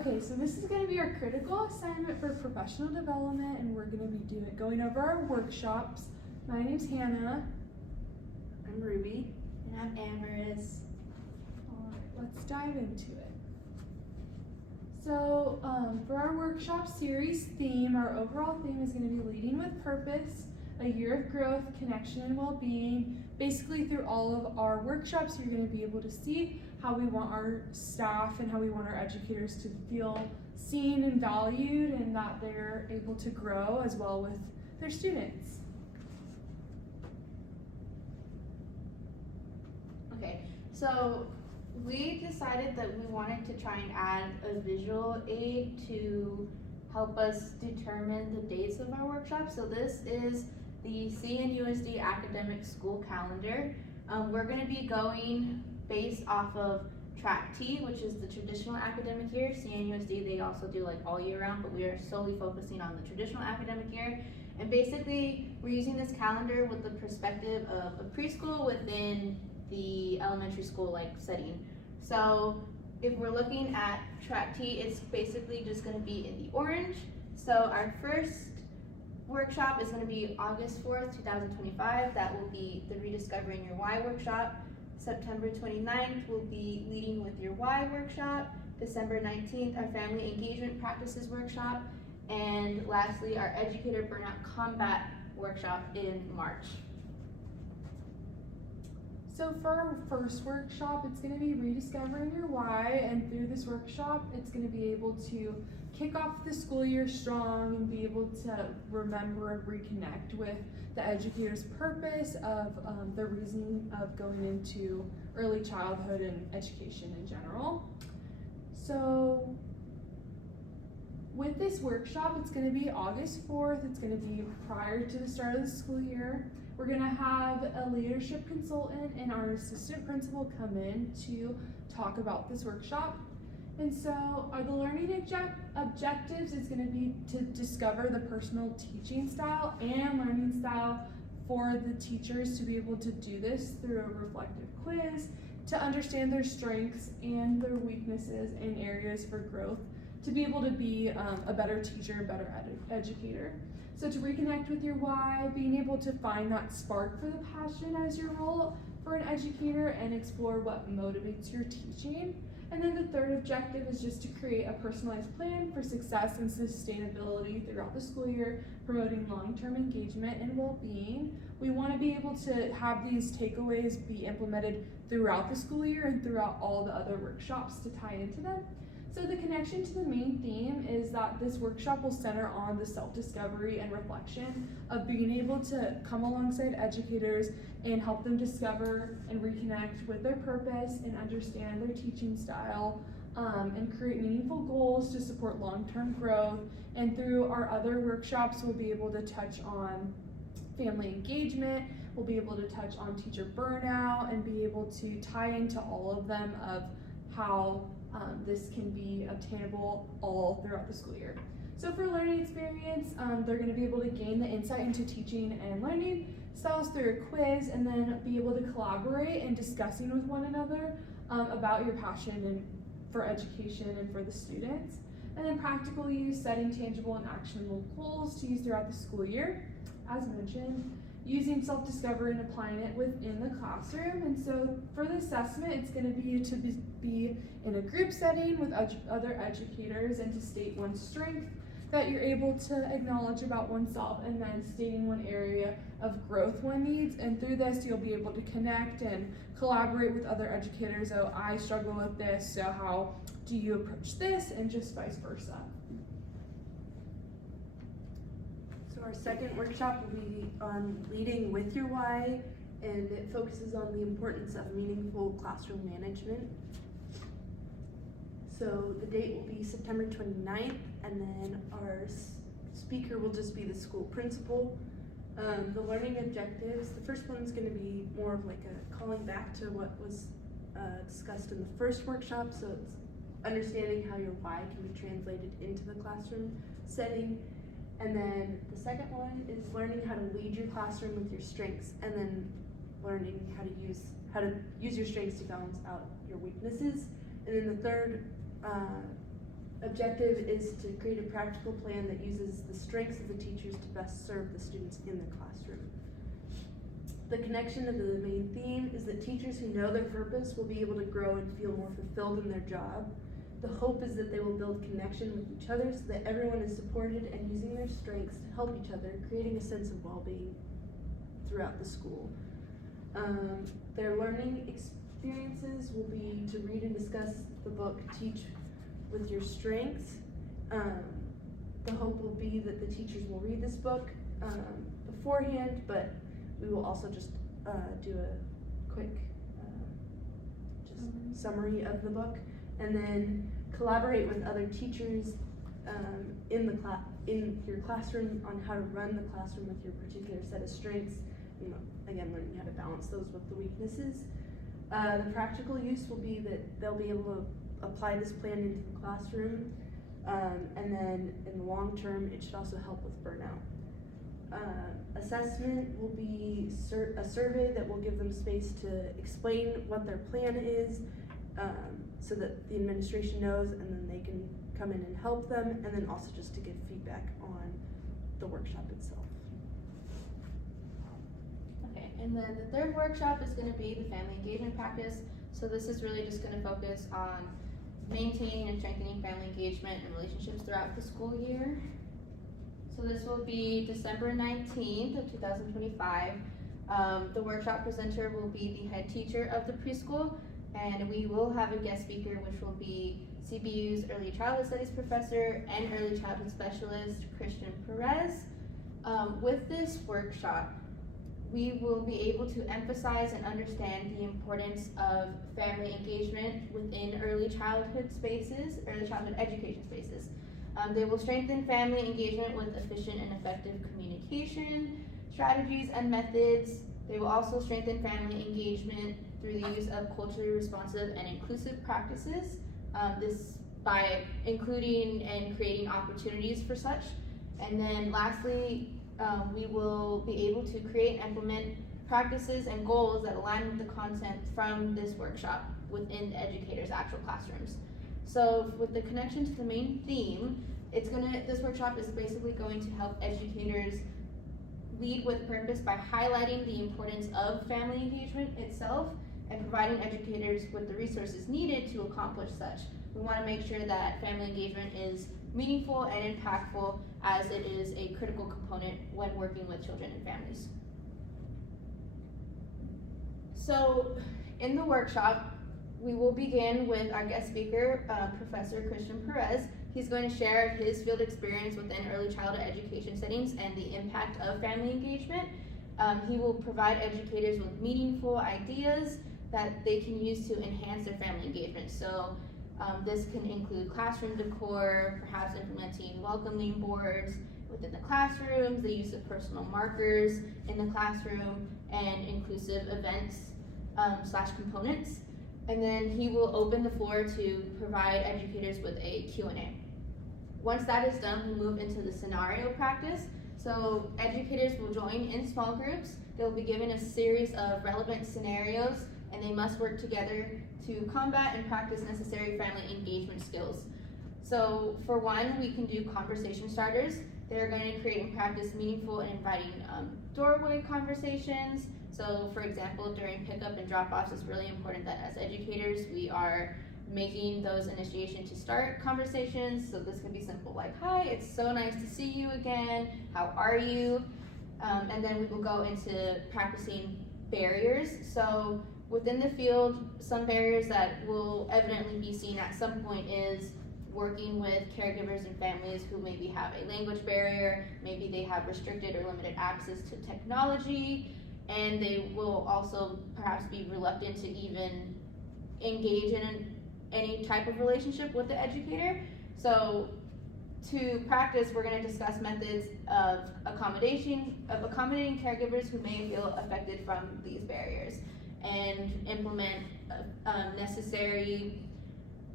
Okay, so this is going to be our critical assignment for professional development, and we're going to be going over our workshops. My name's Hannah. I'm Ruby. And I'm Amaris. Alright, let's dive into it. So, for our workshop series theme, our overall theme is going to be Leading with Purpose, a year of growth, connection, and well-being. Basically, through all of our workshops, you're going to be able to see how we want our staff and how we want our educators to feel seen and valued, and that they're able to grow as well with their students. Okay, so we decided that we wanted to try and add a visual aid to help us determine the dates of our workshop. So this is the CNUSD academic school calendar. We're going to be going based off of track T, which is the traditional academic year. CNUSD, they also do like all year round, but we are solely focusing on the traditional academic year. And basically, we're using this calendar with the perspective of a preschool within the elementary school like setting. So if we're looking at track T, it's basically just going to be in the orange. So our first workshop is going to be August 4th, 2025. That will be the Rediscovering Your Why workshop. September 29th will be Leading with Your Why workshop. December 19th, our Family Engagement Practices workshop. And lastly, our Educator Burnout Combat workshop in March. So for our first workshop, it's going to be Rediscovering Your Why, and through this workshop, it's going to be able to kick off the school year strong and be able to remember and reconnect with the educator's purpose of the reason of going into early childhood and education in general. So with this workshop, it's going to be August 4th. It's going to be prior to the start of the school year. We're going to have a leadership consultant and our assistant principal come in to talk about this workshop. And so the learning objectives is going to be to discover the personal teaching style and learning style for the teachers to be able to do this through a reflective quiz, to understand their strengths and their weaknesses and areas for growth, to be able to be a better teacher and better educator. So to reconnect with your why, being able to find that spark for the passion as your role for an educator and explore what motivates your teaching. And then the third objective is just to create a personalized plan for success and sustainability throughout the school year, promoting long-term engagement and well-being. We want to be able to have these takeaways be implemented throughout the school year and throughout all the other workshops to tie into them. So the connection to the main theme is that this workshop will center on the self-discovery and reflection of being able to come alongside educators and help them discover and reconnect with their purpose and understand their teaching style, and create meaningful goals to support long-term growth. And through our other workshops, we'll be able to touch on family engagement, we'll be able to touch on teacher burnout, and be able to tie into all of them of how this can be obtainable all throughout the school year. So for learning experience, they're going to be able to gain the insight into teaching and learning styles through a quiz, and then be able to collaborate and discussing with one another about your passion and for education and for the students. And then practical use, setting tangible and actionable goals to use throughout the school year. As mentioned, using self-discovery and applying it within the classroom. And so for the assessment, it's going to be in a group setting with other educators, and to state one strength that you're able to acknowledge about oneself, and then stating one area of growth one needs. And through this, you'll be able to connect and collaborate with other educators. Oh, I struggle with this, so how do you approach this? And just vice versa. So our second workshop will be on Leading with Your Why, and it focuses on the importance of meaningful classroom management. So the date will be September 29th, and then our speaker will just be the school principal. The learning objectives, the first one is going to be more of like a calling back to what was discussed in the first workshop. So it's understanding how your why can be translated into the classroom setting. And then the second one is learning how to lead your classroom with your strengths, and then learning how to use your strengths to balance out your weaknesses. And then the third objective is to create a practical plan that uses the strengths of the teachers to best serve the students in the classroom. The connection of the main theme is that teachers who know their purpose will be able to grow and feel more fulfilled in their job. The hope is that they will build connection with each other so that everyone is supported and using their strengths to help each other, creating a sense of well-being throughout the school. Their learning experiences will be to read and discuss the book Teach with Your Strengths. The hope will be that the teachers will read this book beforehand, but we will also just do a quick summary of the book, and then collaborate with other teachers in your classroom on how to run the classroom with your particular set of strengths. Again, learning how to balance those with the weaknesses. The practical use will be that they'll be able to apply this plan into the classroom, and then in the long term, it should also help with burnout. Assessment will be a survey that will give them space to explain what their plan is, so that the administration knows, and then they can come in and help them, and then also just to give feedback on the workshop itself. Okay, and then the third workshop is going to be the family engagement practice. So this is really just going to focus on maintaining and strengthening family engagement and relationships throughout the school year. So this will be December 19th of 2025. The workshop presenter will be the head teacher of the preschool, and we will have a guest speaker, which will be CBU's Early Childhood Studies professor and Early Childhood Specialist, Christian Perez. With this workshop, we will be able to emphasize and understand the importance of family engagement within early childhood spaces, early childhood education spaces. They will strengthen family engagement with efficient and effective communication strategies and methods. They will also strengthen family engagement through the use of culturally responsive and inclusive practices. This by including and creating opportunities for such. And then lastly, we will be able to create and implement practices and goals that align with the content from this workshop within the educators' actual classrooms. So with the connection to the main theme, this workshop is basically going to help educators lead with purpose by highlighting the importance of family engagement itself and providing educators with the resources needed to accomplish such. We want to make sure that family engagement is meaningful and impactful, as it is a critical component when working with children and families. So in the workshop, we will begin with our guest speaker, Professor Christian Perez. He's going to share his field experience within early childhood education settings and the impact of family engagement. He will provide educators with meaningful ideas that they can use to enhance their family engagement. So this can include classroom decor, perhaps implementing welcoming boards within the classrooms, the use of personal markers in the classroom, and inclusive events / components. And then he will open the floor to provide educators with a Q&A. Once that is done, we'll move into the scenario practice. So educators will join in small groups. They'll be given a series of relevant scenarios, and they must work together to combat and practice necessary family engagement skills. So for one, we can do conversation starters. They're going to create and practice meaningful and inviting doorway conversations. So for example, during pickup and drop-offs, it's really important that as educators, we are making those initiation to start conversations. So this can be simple like, hi, it's so nice to see you again. How are you? And then we will go into practicing barriers. So within the field, some barriers that will evidently be seen at some point is working with caregivers and families who maybe have a language barrier, maybe they have restricted or limited access to technology, and they will also perhaps be reluctant to even engage in any type of relationship with the educator. So to practice, we're going to discuss methods of accommodating caregivers who may feel affected from these barriers, and implement necessary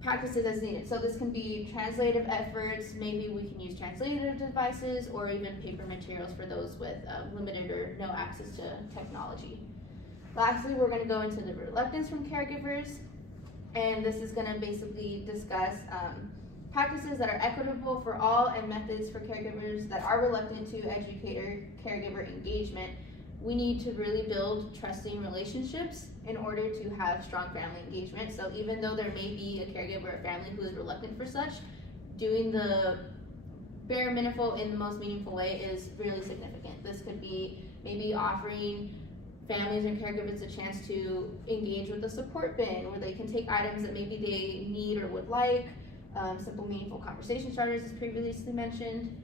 practices as needed. So this can be translative efforts. Maybe we can use translative devices or even paper materials for those with limited or no access to technology. Lastly, we're going to go into the reluctance from caregivers, and this is going to basically discuss practices that are equitable for all, and methods for caregivers that are reluctant to educator-caregiver engagement. We need to really build trusting relationships in order to have strong family engagement. So even though there may be a caregiver or family who is reluctant for such, doing the bare minimum in the most meaningful way is really significant. This could be maybe offering families and caregivers a chance to engage with a support bin where they can take items that maybe they need or would like, simple meaningful conversation starters as previously mentioned.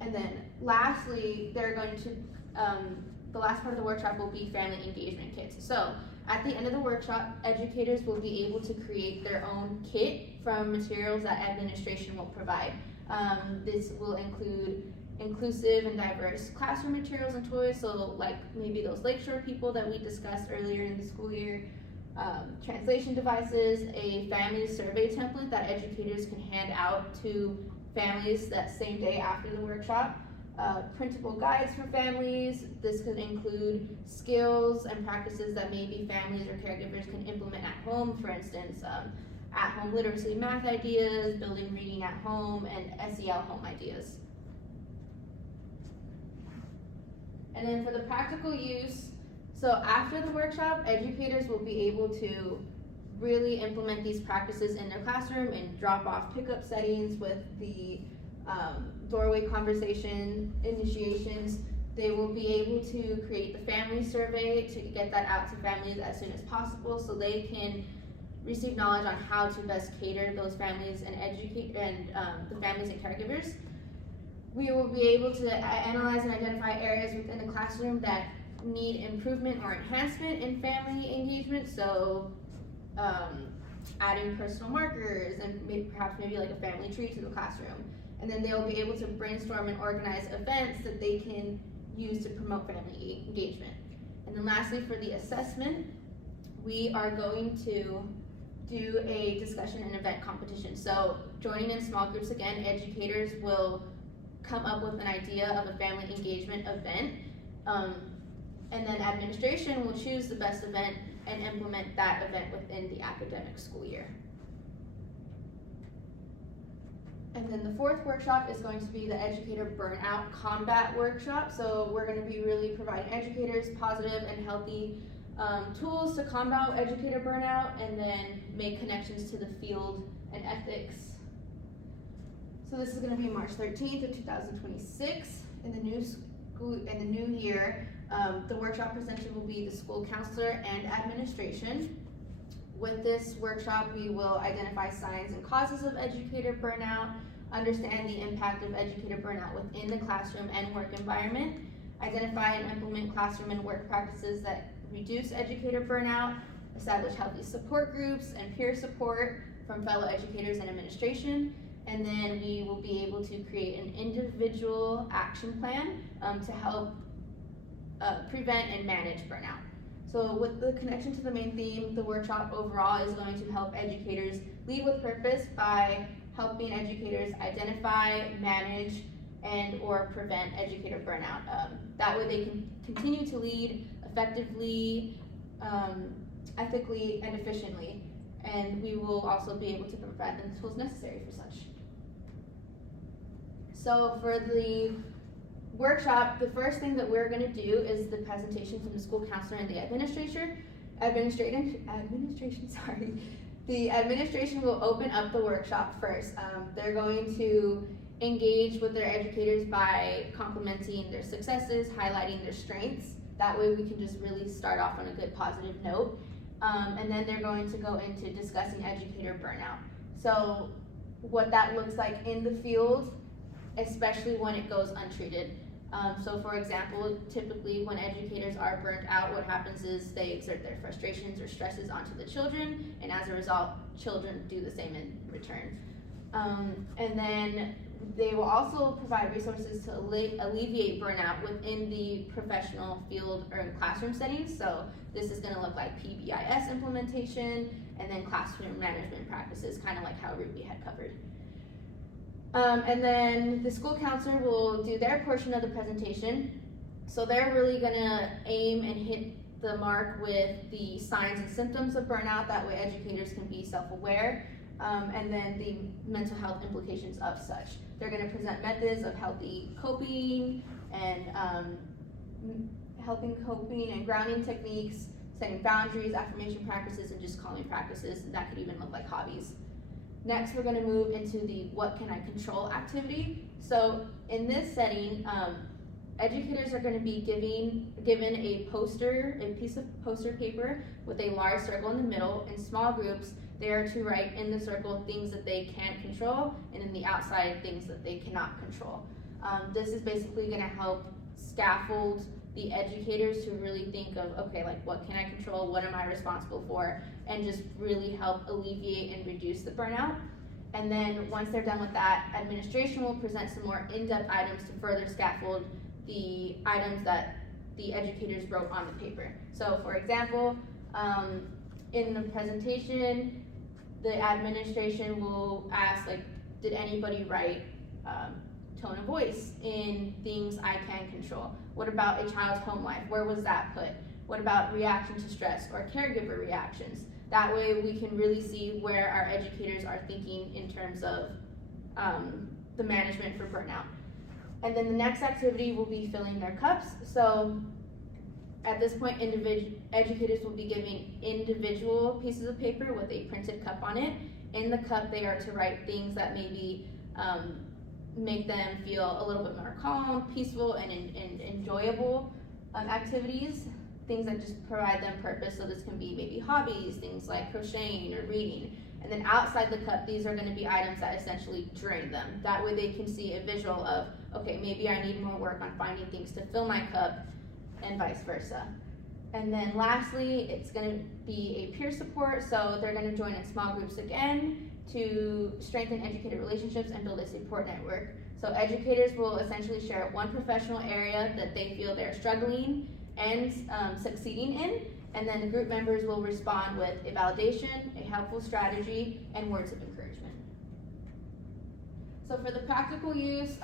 And then lastly, they're going to, the last part of the workshop will be family engagement kits. So at the end of the workshop, educators will be able to create their own kit from materials that administration will provide. This will include inclusive and diverse classroom materials and toys, so like maybe those Lakeshore people that we discussed earlier in the school year, translation devices, a family survey template that educators can hand out to families that same day after the workshop, printable guides for families. This could include skills and practices that maybe families or caregivers can implement at home, for instance, at-home literacy math ideas, building reading at home, and SEL home ideas. And then for the practical use, so after the workshop, educators will be able to really implement these practices in their classroom and drop off pickup settings with the doorway conversation initiations. They will be able to create the family survey to get that out to families as soon as possible so they can receive knowledge on how to best cater those families and educate the families and caregivers. We will be able to analyze and identify areas within the classroom that need improvement or enhancement in family engagement. So adding personal markers and perhaps maybe like a family tree to the classroom. And then they'll be able to brainstorm and organize events that they can use to promote family engagement. And then lastly, for the assessment, we are going to do a discussion and event competition. So joining in small groups again, educators will come up with an idea of a family engagement event, and then administration will choose the best event and implement that event within the academic school year. And then the fourth workshop is going to be the Educator Burnout Combat Workshop. So we're going to be really providing educators positive and healthy tools to combat educator burnout and then make connections to the field and ethics. So this is going to be March 13th of 2026 in the new year. The workshop presenter will be the school counselor and administration. With this workshop, we will identify signs and causes of educator burnout, understand the impact of educator burnout within the classroom and work environment, identify and implement classroom and work practices that reduce educator burnout, establish healthy support groups and peer support from fellow educators and administration, and then we will be able to create an individual action plan to help prevent and manage burnout. So with the connection to the main theme, the workshop overall is going to help educators lead with purpose by helping educators identify, manage, and or prevent educator burnout. That way they can continue to lead effectively, ethically, and efficiently. And we will also be able to provide them the tools necessary for such. So for the workshop, the first thing that we're going to do is the presentation from the school counselor and the administration. The administration will open up the workshop first. They're going to engage with their educators by complimenting their successes, highlighting their strengths. That way we can just really start off on a good positive note. And then they're going to go into discussing educator burnout. So what that looks like in the field, especially when it goes untreated. So for example, typically when educators are burnt out, what happens is they exert their frustrations or stresses onto the children, and as a result, children do the same in return. And then they will also provide resources to alleviate burnout within the professional field or in classroom settings. So this is going to look like PBIS implementation and then classroom management practices, kind of like how Ruby had covered. And then the school counselor will do their portion of the presentation. So they're really gonna aim and hit the mark with the signs and symptoms of burnout. That way educators can be self-aware. and then the mental health implications of such. They're gonna present methods of healthy coping and helping coping and grounding techniques, setting boundaries, affirmation practices, and just calming practices. That could even look like hobbies. Next, we're gonna move into the what can I control activity. So in this setting, educators are gonna be given a piece of poster paper with a large circle in the middle. In small groups, they are to write in the circle things that they can control, and in the outside, things that they cannot control. This is basically gonna help scaffold the educators to really think of, okay, like what can I control, what am I responsible for, and just really help alleviate and reduce the burnout. And then once they're done with that, administration will present some more in-depth items to further scaffold the items that the educators wrote on the paper. So for example, in the presentation, the administration will ask, like, did anybody write tone of voice in things I can control? What about a child's home life? Where was that put? What about reaction to stress or caregiver reactions? That way we can really see where our educators are thinking in terms of the management for burnout. And then the next activity will be filling their cups. So at this point, educators will be giving individual pieces of paper with a printed cup on it. In the cup, they are to write things that maybe make them feel a little bit more calm, peaceful, and enjoyable activities, things that just provide them purpose. So this can be maybe hobbies, things like crocheting or reading. And then outside the cup, these are gonna be items that essentially drain them. That way they can see a visual of, okay, maybe I need more work on finding things to fill my cup, and vice versa. And then lastly, it's gonna be a peer support. So they're gonna join in small groups again to strengthen educator relationships and build a support network. So educators will essentially share one professional area that they feel they're struggling and succeeding in, and then the group members will respond with a validation, a helpful strategy, and words of encouragement. So for the practical use,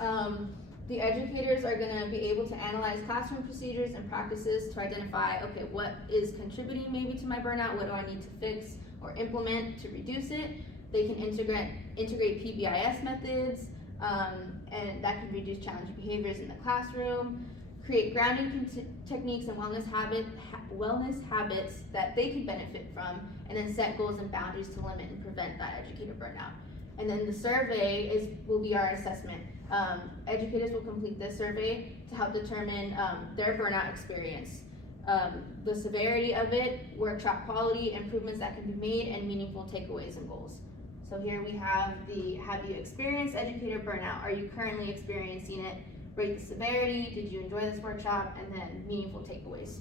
the educators are gonna be able to analyze classroom procedures and practices to identify, okay, what is contributing maybe to my burnout, what do I need to fix or implement to reduce it. They can integrate PBIS methods, and that can reduce challenging behaviors in the classroom, create grounding techniques and wellness habits that they can benefit from, and then set goals and boundaries to limit and prevent that educator burnout. And then the survey will be our assessment. Educators will complete this survey to help determine their burnout experience, the severity of it, workshop quality, improvements that can be made, and meaningful takeaways and goals. So here we have have you experienced educator burnout? Are you currently experiencing it? Rate the severity, did you enjoy this workshop? And then meaningful takeaways.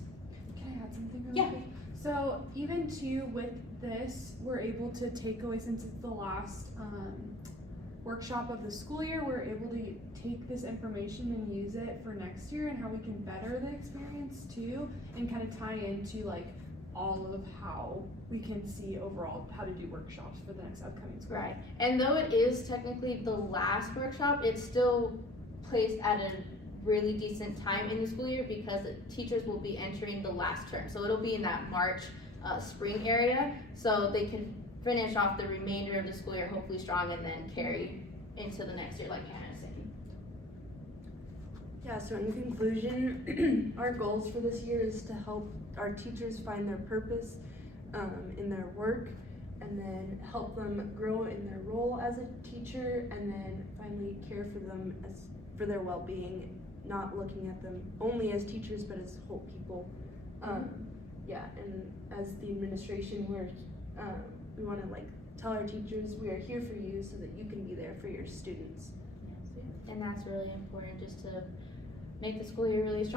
Can I add something really Yeah. quick? So even too with this, we're able to take away, since it's the last workshop of the school year, we're able to take this information and use it for next year and how we can better the experience too, and kind of tie into like all of how we can see overall how to do workshops for the next upcoming school. Right. And though it is technically the last workshop, it's still placed at a really decent time in the school year because the teachers will be entering the last term. So it'll be in that March, spring area. So they can finish off the remainder of the school year hopefully strong and then carry into the next year like Hannah said. Yeah, so in conclusion, our goals for this year is to help our teachers find their purpose in their work, and then help them grow in their role as a teacher, and then finally care for them for their well-being, not looking at them only as teachers but as whole people. Yeah, and as the administration, we want to tell our teachers we are here for you so that you can be there for your students. And that's really important, just to make the school year really strong.